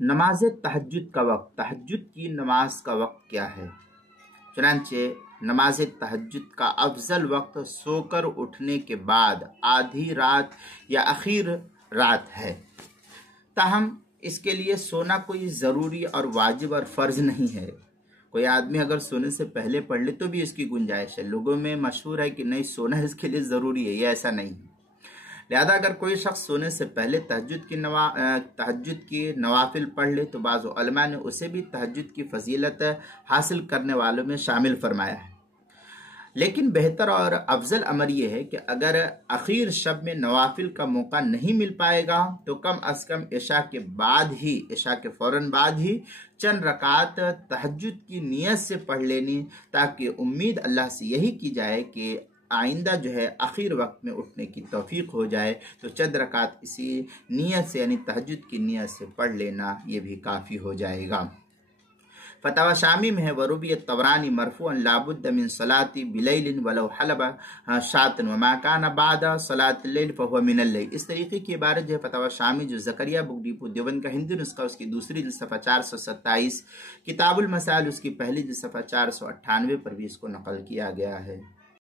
نماز تہجد کا وقت، تہجد کی نماز کا وقت کیا ہے؟ چنانچہ نماز تہجد کا افضل وقت سو کر اٹھنے کے بعد آدھی رات یا اخیر رات ہے۔ تاہم اس کے لیے سونا کوئی ضروری اور واجب اور فرض نہیں ہے۔ کوئی آدمی اگر سونے سے پہلے پڑھ لے تو بھی اس کی گنجائش ہے۔ لوگوں میں مشہور ہے کہ نہیں سونا اس کے لیے ضروری ہے، یہ ایسا نہیں ہے۔ لہذا اگر کوئی شخص سونے سے پہلے تہجد کی نوافل پڑھ لے تو بعض علماء نے اسے بھی تہجد کی فضیلت حاصل کرنے والوں میں شامل فرمایا ہے۔ لیکن بہتر اور افضل امر یہ ہے کہ اگر اخیر شب میں نوافل کا موقع نہیں مل پائے گا تو کم از کم عشاء کے فوراً بعد ہی چند رکعات تہجد کی نیت سے پڑھ لینی، تاکہ امید اللہ سے یہی کی جائے کہ آئندہ اخیر وقت میں اٹھنے کی توفیق ہو جائے، تو چند رکعات اسی نیت سے یعنی تہجد کی نیت سے پڑھ لینا یہ بھی کافی ہو جائے گا۔ فتاوی شامی میں ہے وروی الطبرانی مرفوعا لابد من صلاة بلیل ولو حلب شاۃ وما کان بعد صلاة اللیل فهو من اللیل۔ اس طریقے کی عبارت فتاوی شامی جو زکریا بک ڈیپو دیوبند کا ہندی نسخہ اس کی دوسری جلد صفحہ 427، کتاب المسائل اس کی پہلی جلد صفحہ 498 پر بھی اس کو نقل کیا گیا ہے۔